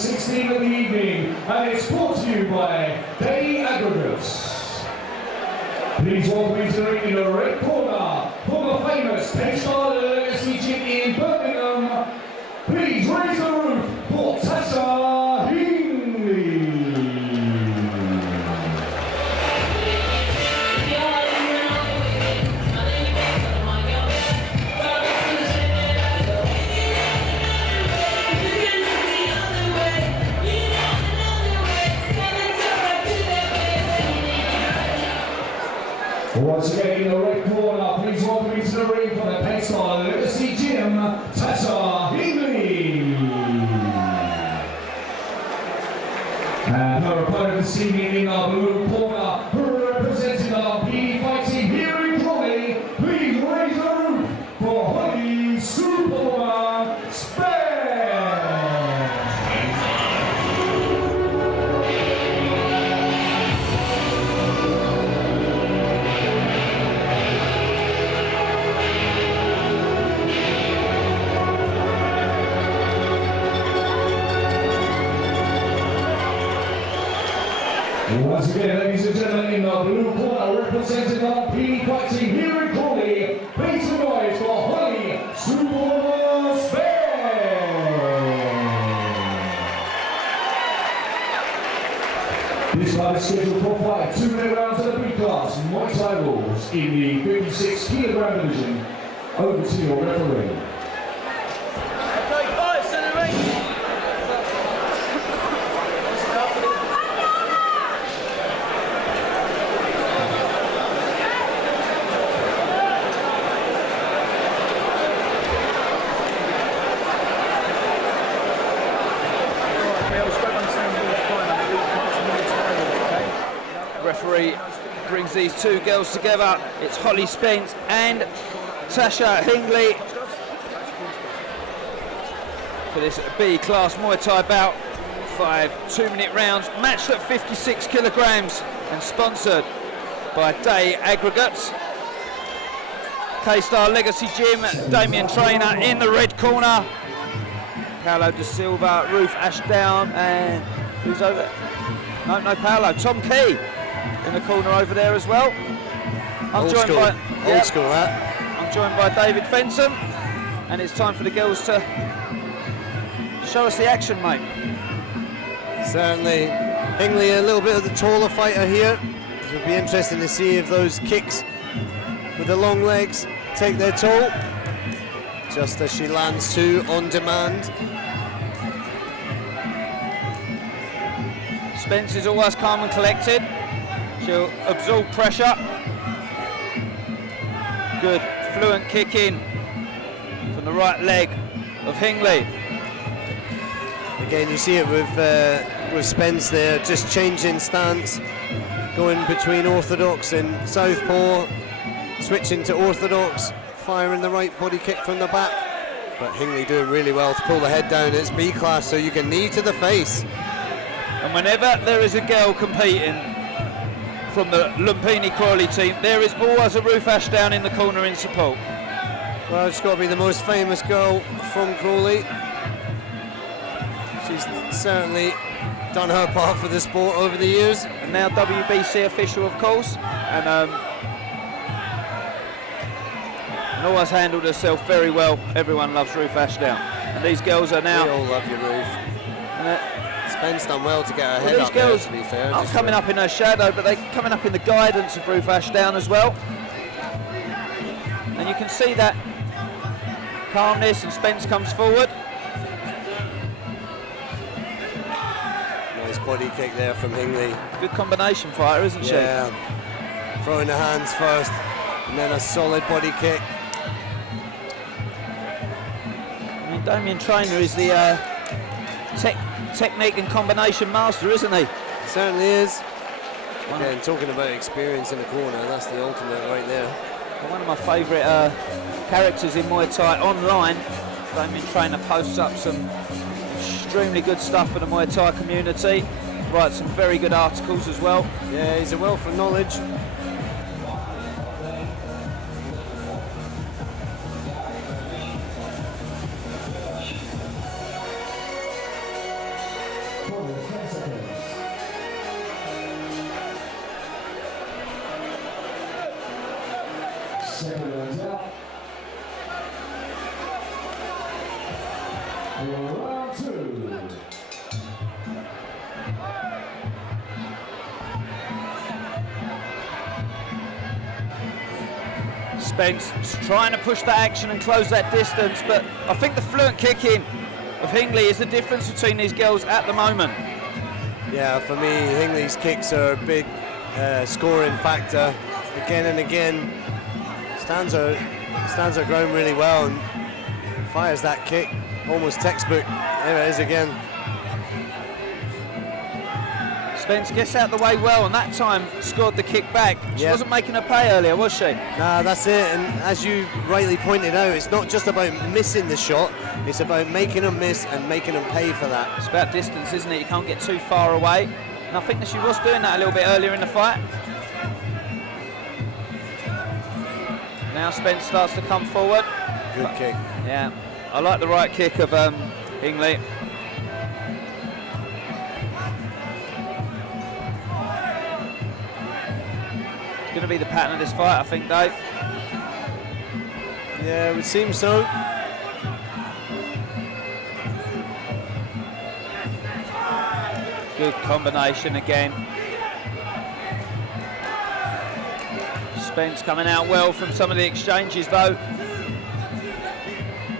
16 of the evening, and it's brought to you by Day Aggregates. Please welcome into the ring in the red corner, former famous Tasha Legacy Gym in Birmingham. Please raise the roof for Tasha Hingley. Once again in the red corner, please welcome into the ring for the Tasha Legacy Gym, Tasha Hingley. And her opponent this evening in the blue corner, representing our PE fighting here in Crawley, please raise the roof for Holly Superwoman Spence. Once again, ladies and gentlemen, in the blue corner, representing our PE fighting here in Crawley, make some noise for Holly Superwoman Spence. This fight is scheduled for 5 2-minute rounds of the B class, Muay Thai rules in the 56 kilogram division. Over to your referee. Referee brings these two girls together. It's Holly Spence and Tasha Hingley for this B-class Muay Thai bout. 5 2-minute rounds, matched at 56 kilograms and sponsored by Day Aggregates. K-Star Legacy Gym, Damien Trainer in the red corner. Paolo Da Silva, Ruth Ashdown, and who's over? No Paolo, Tom Key in the corner over there as well. I'm joined by David Fenton, and it's time for the girls to show us the action, mate. Certainly, Hingley a little bit of the taller fighter here. It'll be interesting to see if those kicks with the long legs take their toll, just as she lands two on demand. Spence is always calm and collected. She'll absorb pressure. Good fluent kick in from the right leg of Hingley. Again, you see it with Spence there, just changing stance, going between orthodox and southpaw, switching to orthodox, firing the right body kick from the back. But Hingley doing really well to pull the head down. It's B class, so you can knee to the face. And whenever there is a girl competing from the Lumpini Crawley team, there is always a Ruth Ashdown in the corner in support. Well, it's got to be the most famous girl from Crawley. She's certainly done her part for the sport over the years. And now WBC official, of course, and always handled herself very well. Everyone loves Ruth Ashdown. And these girls are now... We all love you, Ruth. Spence done well to get her head these up girls there, to be fair. Are coming up in her shadow, but they're coming up in the guidance of Ruth Ashdown as well. And you can see that calmness, and Spence comes forward. Nice body kick there from Hingley. Good combination fighter, isn't she? Yeah. Throwing the hands first, and then a solid body kick. I mean, Damien Trainer is the technique and combination master, isn't he? Certainly is. Again, talking about experience in the corner, that's the ultimate right there. One of my favourite characters in Muay Thai online. Damien Trainer posts up some extremely good stuff for the Muay Thai community. Writes some very good articles as well. Yeah, he's a wealth of knowledge. corners, 10 seconds. Second one's out. Round 2. Spence trying to push that action and close that distance, but I think the fluent kicking of Hingley is the difference between these girls at the moment. Yeah, for me, Hingley's kicks are a big scoring factor. Again and again, stands her ground really well and fires that kick, almost textbook. There it is again. Spence gets out the way well, and that time scored the kick back. She wasn't making her pay earlier, was she? Nah, that's it. And as you rightly pointed out, it's not just about missing the shot, it's about making them miss and making them pay for that. It's about distance, isn't it? You can't get too far away. And I think that she was doing that a little bit earlier in the fight. Now Spence starts to come forward. Good kick. Yeah, I like the right kick of Hingley. It's going to be the pattern of this fight, I think, Dave. Yeah, it would seem so. Good combination again. Spence coming out well from some of the exchanges, though.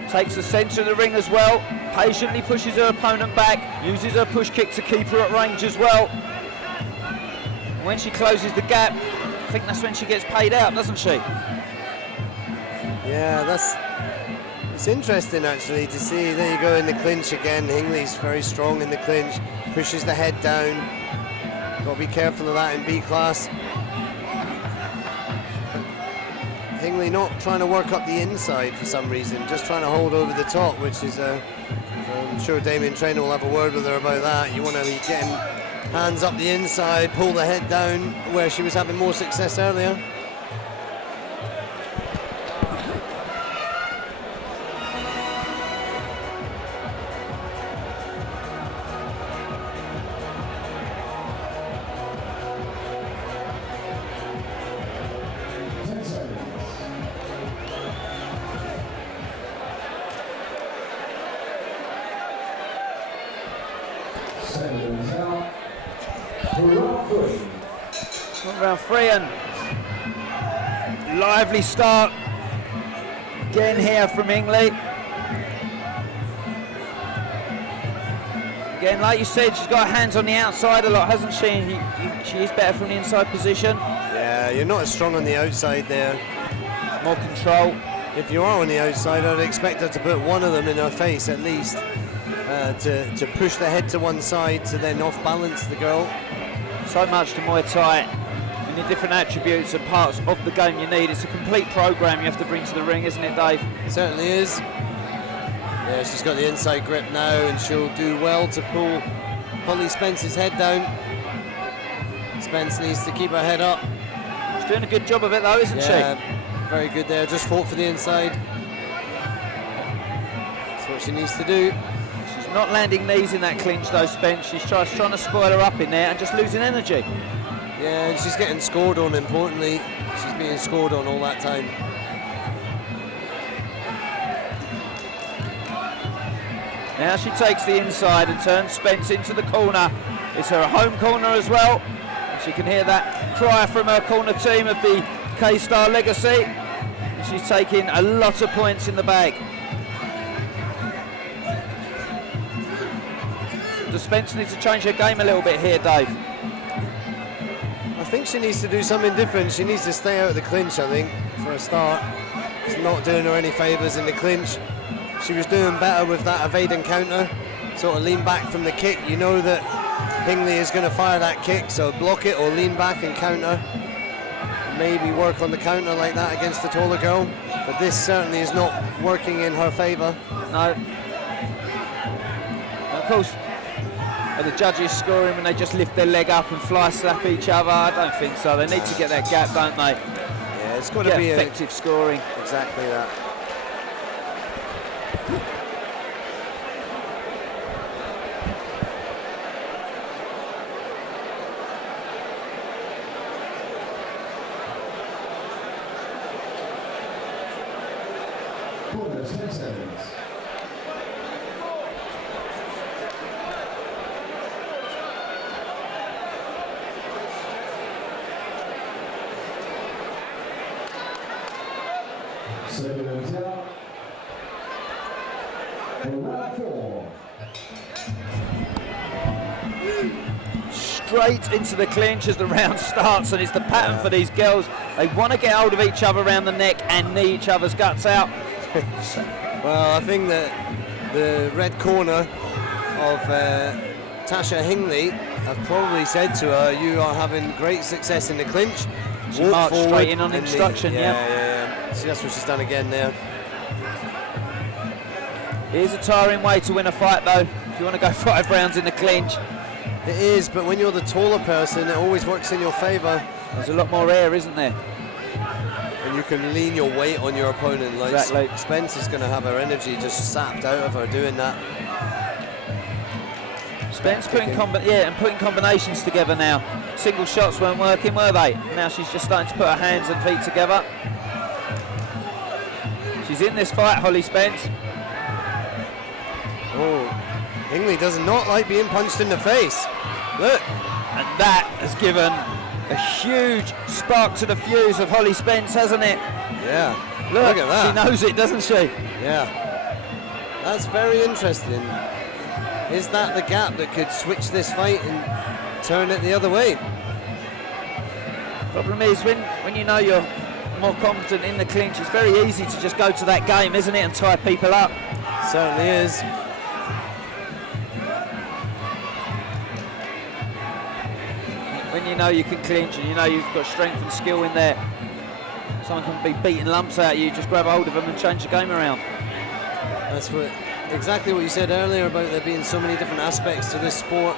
Takes the centre of the ring as well. Patiently pushes her opponent back. Uses her push kick to keep her at range as well. When she closes the gap, I think that's when she gets paid out, doesn't she? Yeah, it's interesting actually to see. There you go in the clinch again. Hingley's very strong in the clinch. Pushes the head down. Got to be careful of that in B class. Hingley not trying to work up the inside for some reason, just trying to hold over the top, which is I'm sure Damien Trainer will have a word with her about that. You want to be getting hands up the inside, pull the head down, where she was having more success earlier. Round 3 and lively start again here from Hingley. Again, like you said, she's got her hands on the outside a lot, hasn't she? She is better from the inside position. Yeah, you're not as strong on the outside there. More control. If you are on the outside, I'd expect her to put one of them in her face at least, to push the head to one side to then off balance the girl. So much to Muay Thai. And the different attributes and parts of the game you need. It's a complete program you have to bring to the ring, isn't it, Dave? It certainly is. Yeah, she's got the inside grip now, and she'll do well to pull Holly Spence's head down. Spence needs to keep her head up. She's doing a good job of it, though, isn't she? Very good there. Just fought for the inside. That's what she needs to do. She's not landing knees in that clinch, though, Spence. She's trying to spoil her up in there and just losing energy. Yeah, and she's getting scored on, importantly. She's being scored on all that time. Now she takes the inside and turns Spence into the corner. It's her home corner as well. And she can hear that cry from her corner team of the K-Star legacy. And she's taking a lot of points in the bag. Does Spence need to change her game a little bit here, Dave? I think she needs to do something different. She needs to stay out of the clinch, I think, for a start. It's not doing her any favours in the clinch. She was doing better with that evade and counter. Sort of lean back from the kick. You know that Hingley is going to fire that kick, so block it or lean back and counter. Maybe work on the counter like that against the taller girl. But this certainly is not working in her favour. No. Of course, are the judges scoring when they just lift their leg up and fly slap each other? I don't think so. They need to get that gap, don't they? Yeah, it's got to be effective scoring. Exactly that. Corners, 10 seconds. Seconds out. Round 4. Straight into the clinch as the round starts, and it's the pattern for these girls. They want to get hold of each other around the neck and knee each other's guts out. Well, I think that the red corner of Tasha Hingley have probably said to her, you are having great success in the clinch. She marched straight in on instruction, yeah. See, that's what she's done again there. Here's a tiring way to win a fight, though, if you want to go 5 rounds in the clinch. It is, but when you're the taller person, it always works in your favour. There's a lot more air, isn't there? And you can lean your weight on your opponent. Like exactly. Spence is going to have her energy just sapped out of her doing that. Spence putting combinations together now. Single shots weren't working, were they? Now she's just starting to put her hands and feet together. She's in this fight, Holly Spence. Oh, Hingley does not like being punched in the face. Look. And that has given a huge spark to the fuse of Holly Spence, hasn't it? Yeah. Look at that. She knows it, doesn't she? Yeah. That's very interesting. Is that the gap that could switch this fight and turn it the other way? Problem is, when you know you're more competent in the clinch, it's very easy to just go to that game, isn't it, and tie people up. Certainly is. When you know you can clinch and you know you've got strength and skill in there, someone can be beating lumps out of you, just grab hold of them and change the game around. That's exactly what you said earlier about there being so many different aspects to this sport.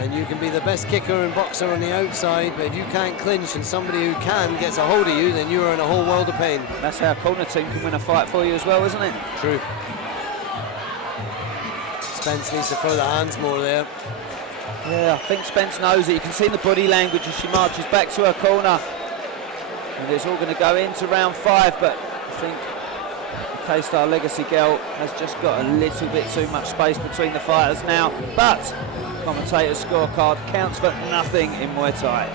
And you can be the best kicker and boxer on the outside, but if you can't clinch and somebody who can gets a hold of you, then you are in a whole world of pain. That's how a corner team can win a fight for you as well, isn't it? True. Spence needs to throw the hands more there. Yeah, I think Spence knows it. You can see in the body language as she marches back to her corner. And it's all going to go into round 5, but I think the K-Star Legacy girl has just got a little bit too much space between the fighters now. But commentator's scorecard counts for nothing in Muay Thai.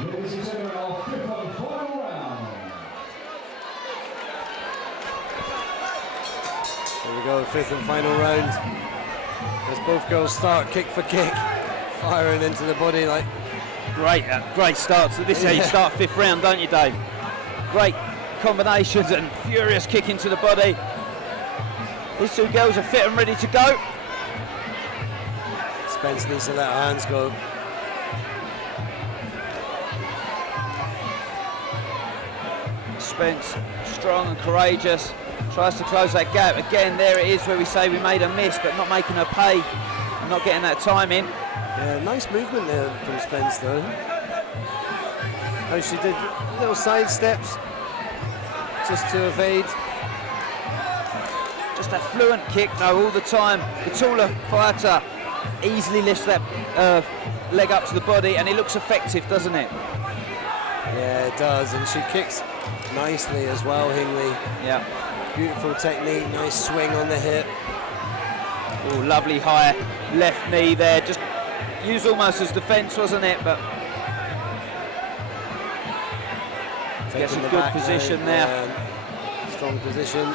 Ladies and gentlemen, our 5th and final round. There we go, 5th and final round. As both girls start kick for kick, firing into the body like... Great start. So this is how you start 5th round, don't you, Dave? Great combinations and furious kick into the body. These 2 girls are fit and ready to go. Spence needs to let her hands go. Spence, strong and courageous, tries to close that gap. Again, there it is where we say we made a miss, but not making her pay, and not getting that time in. Yeah, nice movement there from Spence though. Oh, she did little side steps just to evade. Just a fluent kick though all the time. The taller fighter easily lifts that leg up to the body, and it looks effective, doesn't it? Yeah, it does, and she kicks nicely as well, Hingley. Yeah. Beautiful technique, nice swing on the hip. Oh, lovely high left knee there. Just used almost as defence, wasn't it? But gets a good position there. Strong position.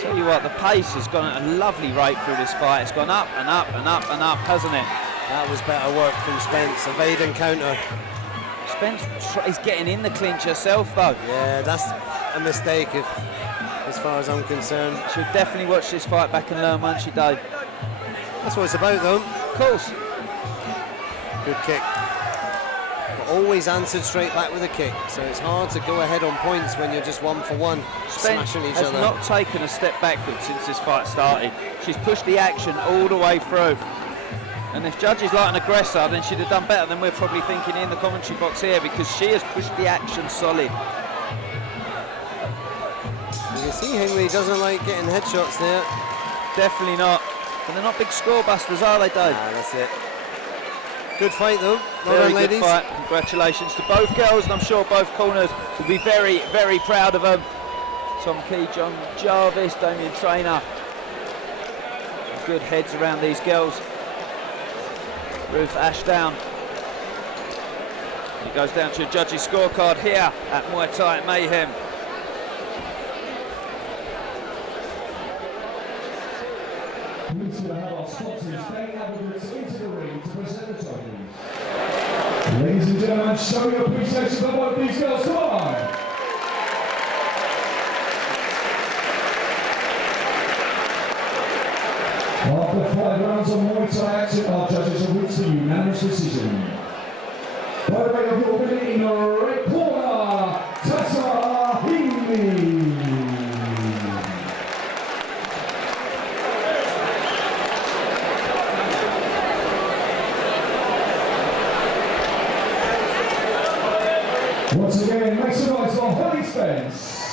Tell you what, the pace has gone at a lovely rate through this fight. It's gone up and up and up and up, hasn't it? That was better work from Spence. Evade and counter. Spence is getting in the clinch herself, though. Yeah, that's a mistake as far as I'm concerned. She'll definitely watch this fight back and learn, won't she, Dave? That's what it's about, though. Of course. Good kick. always answered straight back with a kick. So it's hard to go ahead on points when you're just 1 for 1, Spence smashing each has other. not taken a step backwards since this fight started. She's pushed the action all the way through. And if Judge is like an aggressor, then she'd have done better than we're probably thinking in the commentary box here, because she has pushed the action solid. You can see Hingley doesn't like getting headshots there. Definitely not. But they're not big score busters, are they, Dave? Ah, that's it. Good fight though. Well Very done, good ladies. fight. Congratulations to both girls, and I'm sure both corners will be very, very proud of them. Tom Key, John Jarvis, Damien Trainer. Good heads around these girls. Ruth Ashdown. It goes down to a judge's scorecard here at Muay Thai at Mayhem. Please to have our sponsors, Day Advocates, into the ring to present the trophies. Ladies and gentlemen, show your appreciation for both these girls. Come on! After 5 rounds of Muay Thai action, our judges have reached a unanimous decision. By the way of your winner in the red corner, Tasha Hingley. Once again, make some noise for Spence.